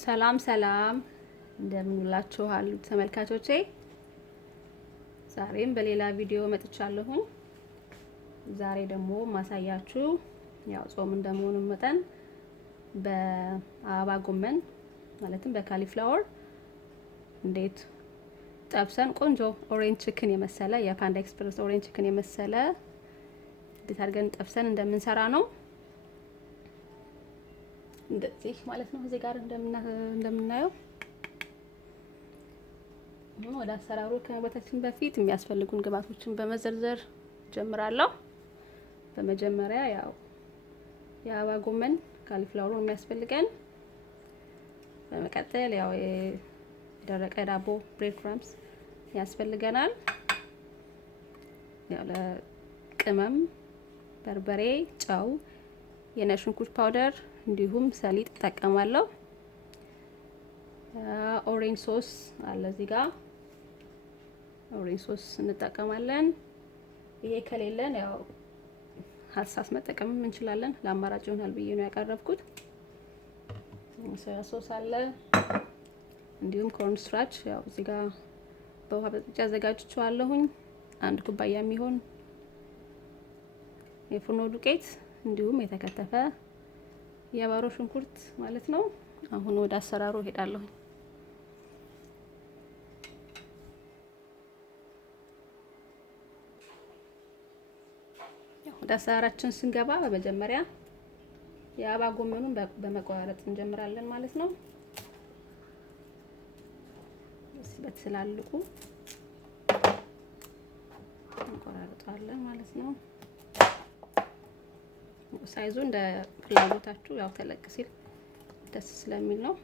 ሰላም ሰላም እንደምንላችኋል ተመልካቾቼ፣ ዛሬም በሌላ ቪዲዮ መጥቻለሁኝ። ዛሬ ደግሞ ማሳያችሁ ያው ጾም እንደመሆኑ መጠን በአበባ ጎመን ማለትም በካሊፍላወር እንዴት ጠብሰን ቆንጆ ኦሬንጅ ቺክን የመሰለ የፓንዳ ኤክስፕረስ ኦሬንጅ ቺክን የመሰለ እንዴት አድርገን ጠብሰን እንደምንሰራ ነው። እንደዚህ ማለት ነው። እዚህ ጋር እንደምናየው ወደ አሰራሩ ከመግባታችን በፊት የሚያስፈልጉን ግብአቶችን በመዘርዘር ጀምራለሁ። በመጀመሪያ ያው የአበባ ጎመን ካሊፍላወሩ የሚያስፈልገን፣ በመቀጠል ያው የደረቀ ዳቦ ብሬድ ክራምስ ያስፈልገናል። ያው ለቅመም በርበሬ፣ ጨው፣ የነጭ ሽንኩርት ፓውደር እንዲሁም ሰሊጥ ተጠቀማለሁ። ኦሬንጅ ሶስ አለ እዚህ ጋር ኦሬንጅ ሶስ እንጠቀማለን። ይሄ ከሌለን ያው ሀሳስ መጠቀም እንችላለን። ለአማራጭ ይሆናል ብዬ ነው ያቀረብኩት። ሶያ ሶስ አለ፣ እንዲሁም ኮርን ስትራች ያው እዚህ ጋር በውሃ በጥብጬ አዘጋጅቼዋለሁኝ። አንድ ኩባያ የሚሆን የፍርኖ ዱቄት እንዲሁም የተከተፈ የባሮ ሽንኩርት ማለት ነው። አሁን ወደ አሰራሩ ሄዳለሁ። ወደ አሰራራችን ስንገባ በመጀመሪያ የአበባ ጎመኑን በመቆራረጥ እንጀምራለን ማለት ነው። በትላልቁ እንቆራርጣለን ማለት ነው። ሳይዙ እንደ ፍላጎታችሁ ያው ተለቅ ሲል ደስ ስለሚል ነው።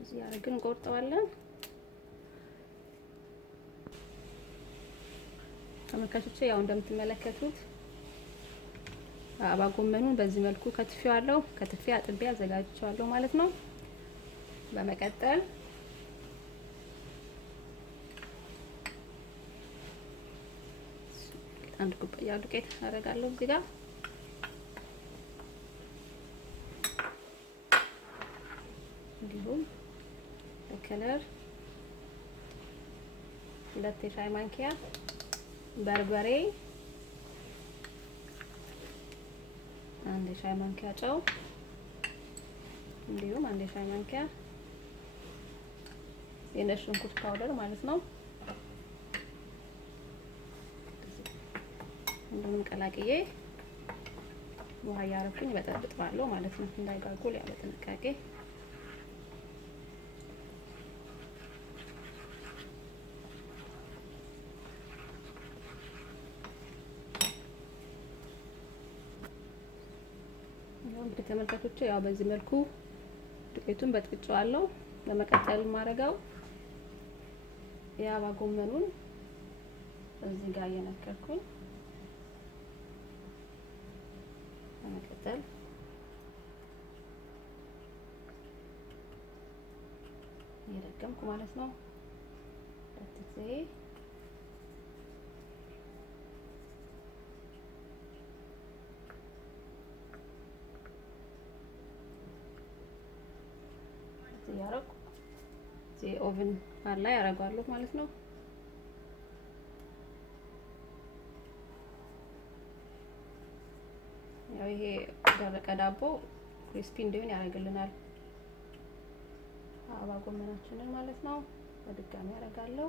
እዚህ አድርገን እንቆርጠዋለን። ተመልካቾቼ ያው እንደምትመለከቱት አበባ ጎመኑን በዚህ መልኩ ከትፌዋለሁ። ከትፌ አጥቤ አዘጋጅቼዋለሁ ማለት ነው። በመቀጠል አንድ ኩባያ ዱቄት አደርጋለሁ እዚህ ጋር። እንዲሁም ለከለር 2 የሻይ ማንኪያ በርበሬ፣ 1 የሻይ ማንኪያ ጨው፣ እንዲሁም 1 የሻይ ማንኪያ የነጭ ሽንኩርት ፓውደር ማለት ነው። እንደምን ቀላቅዬ ውሃ ያረኩኝ በጠብጠዋለሁ ማለት ነው፣ እንዳይጋጉል ያለ ጥንቃቄ። እንግዲህ ተመልካቾቼ ያው በዚህ መልኩ ዱቄቱን በጥብጬዋለሁ። ለመቀጠል ማረጋው የአበባ ጎመኑን እዚህ ጋር እየነከርኩኝ ለመቀጠል እየደገምኩ ማለት ነው። ለትዜ ያረኩ ኦቨን ላይ ያረጋለሁ ማለት ነው። ያው ይሄ ደረቀ ዳቦ ክሪስፒ እንዲሆን ያደርግልናል አበባ ጎመናችንን ማለት ነው። በድጋሚ ያረጋለሁ።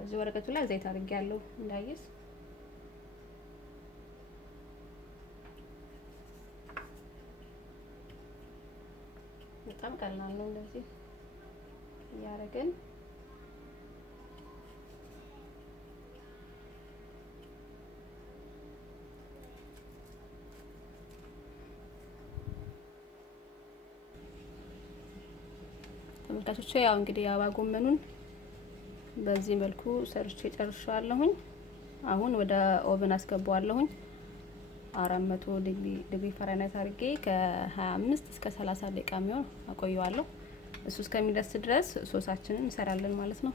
እዚህ ወረቀቱ ላይ ዘይት አድርጌያለሁ እንዳይስ። በጣም ቀላል ነው። እንደዚህ እያደረግን ተመልካቾቼ ያው እንግዲህ የአበባ ጎመኑን በዚህ መልኩ ሰርቼ ጨርሻለሁኝ። አሁን ወደ ኦቨን አስገባዋለሁኝ። 400 ዲግሪ ፋራናይት አድርጌ ከ25 እስከ 30 ደቂቃ የሚሆን አቆየዋለሁ። እሱ እስከሚደርስ ድረስ ሶሳችንን እንሰራለን ማለት ነው።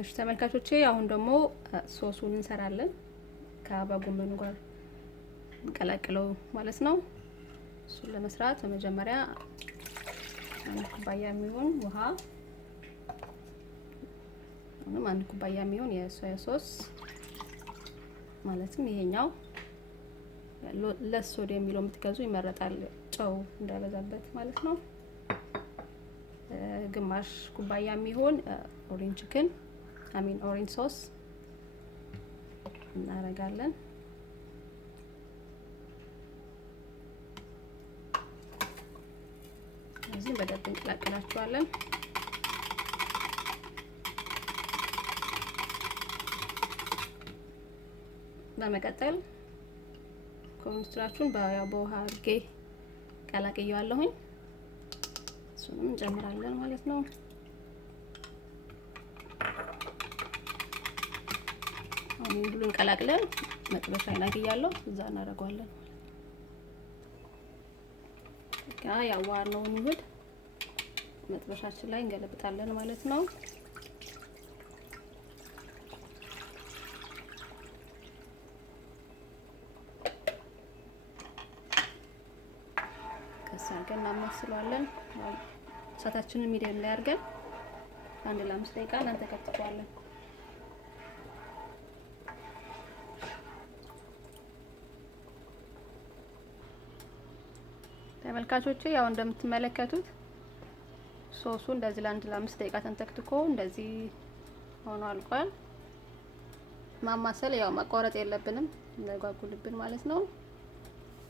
እሺ ተመልካቾቼ አሁን ደግሞ ሶሱን እንሰራለን ከአበባ ጎመኑ ጋር እንቀላቅለው ማለት ነው። እሱን ለመስራት በመጀመሪያ አንድ ኩባያ የሚሆን ውሃ አንድ ኩባያ የሚሆን የሶያ ሶስ ማለትም ይሄኛው ለሶድ የሚለው የምትገዙ ይመረጣል፣ ጨው እንዳይበዛበት ማለት ነው። ግማሽ ኩባያ የሚሆን ኦሬንጅ ሶስ እናረጋለን። እዚህ በደንብ እንቀላቅላቸዋለን። በመቀጠል ኮንስትራክሽን በውሃ አድርጌ ቀላቅየዋለሁኝ። እሱንም እንጨምራለን ማለት ነው። አሁን ሁሉን ቀላቅለን መጥበሻ ይናግያለሁ እዛ እናደርገዋለን። ያዋርነውን ውህድ መጥበሻችን ላይ እንገለብጣለን ማለት ነው። ከሳገን እናማስለዋለን። እሳታችንን ሚዲየም ላይ አድርገን አንድ ለ5 ደቂቃ እናንተከትፈዋለን። ተመልካቾቼ ያው እንደምትመለከቱት ሶሱ እንደዚህ ለ5 ደቂቃ ተንተክትኮ እንደዚህ ሆኖ አልቋል። ማማሰል ያው ማቋረጥ የለብንም እንዳይጓጉልብን ማለት ነው።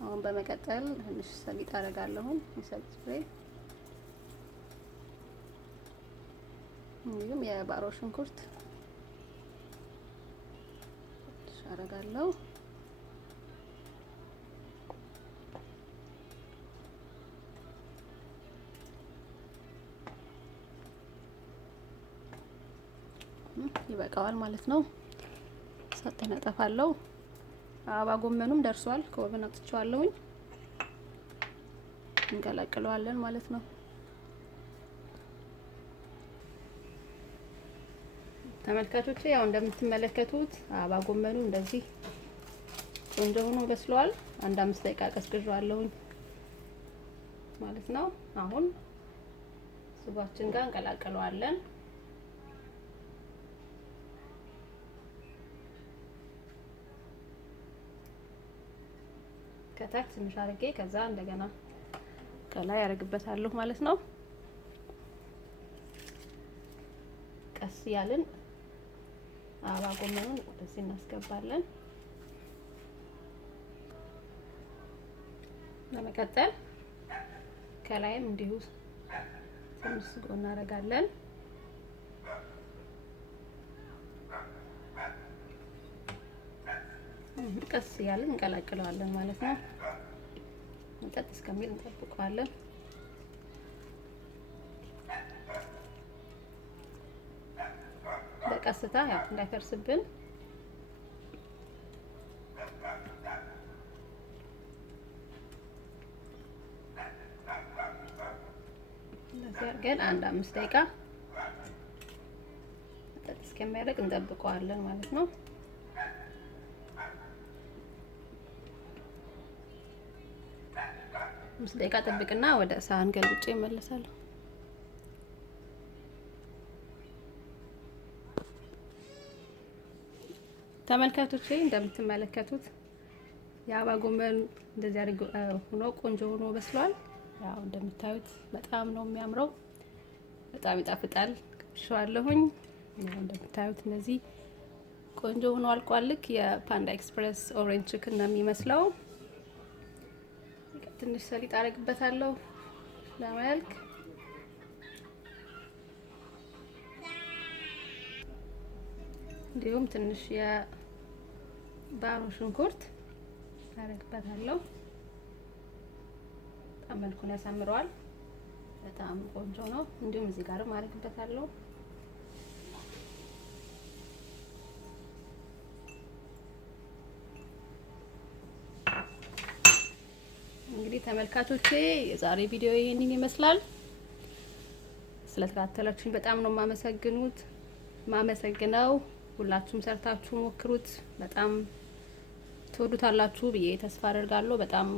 አሁን በመቀጠል ትንሽ ሰሊጥ አደርጋለሁ። ሰሊጥ ስፕሬይ እንዲሁም የባሮ ሽንኩርት አደርጋለሁ። ይበቃዋል ማለት ነው። ሳጥን አጠፋለሁ። አበባ ጎመኑም ደርሷል። ከኦቨን አውጥቼዋለሁኝ። እንቀላቅለዋለን ማለት ነው። ተመልካቾቼ ያው እንደምትመለከቱት አበባ ጎመኑ እንደዚህ ቆንጆ ሆኖ በስሏል። አንድ 5 ደቂቃ ቀስቅዤዋለሁኝ ማለት ነው። አሁን ስጓችን ጋር እንቀላቅለዋለን። ከታች ትንሽ አድርጌ ከዛ እንደገና ከላይ ያደርግበታለሁ ማለት ነው። ቀስ ያልን አበባ ጎመኑን ወደዚህ እናስገባለን። በመቀጠል ከላይም እንዲሁ ትንሽ ስጎ እናደርጋለን። ቀስ ያልን እንቀላቅለዋለን ማለት ነው። መጠጥ እስከሚል እንጠብቀዋለን። በቀስታ ያው እንዳይፈርስብን እንደዚህ አድርገን አንድ 5 ደቂቃ መጠጥ እስከሚያደርግ እንጠብቀዋለን ማለት ነው። አምስት ደቂቃ ጠብቅና ወደ ሳህን ገልብጬ እመለሳለሁ። ተመልካቾቼ እንደምትመለከቱት የአበባ ጎመን እንደዚህ አድርጎ ሆኖ ቆንጆ ሆኖ በስሏል። ያው እንደምታዩት በጣም ነው የሚያምረው፣ በጣም ይጣፍጣል። ቀምሼዋለሁኝ። ያው እንደምታዩት እንደዚህ ቆንጆ ሆኖ አልቋል። ልክ የፓንዳ ኤክስፕሬስ ኦሬንጅ ቺክን ነው የሚመስለው። ትንሽ ሰሊጥ አደርግበታለሁ ለመልክ። እንዲሁም ትንሽ የባሮ ሽንኩርት አደርግበታለሁ። በጣም መልኩን ያሳምረዋል። በጣም ቆንጆ ነው። እንዲሁም እዚህ ጋርም አደርግበታለሁ። እንግዲህ እንግዲህ ተመልካቾቼ የዛሬ ቪዲዮ ይሄንን ይመስላል። ስለተከታተላችሁኝ በጣም ነው ማመሰግነው። ሁላችሁም ሰርታችሁ ሞክሩት፣ በጣም ትወዱታላችሁ ብዬ ተስፋ አደርጋለሁ። በጣም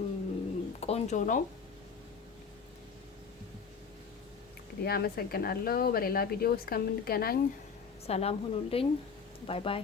ቆንጆ ነው። እንግዲህ አመሰግናለሁ። በሌላ ቪዲዮ እስከምንገናኝ ሰላም ሁኑልኝ። ባይ ባይ።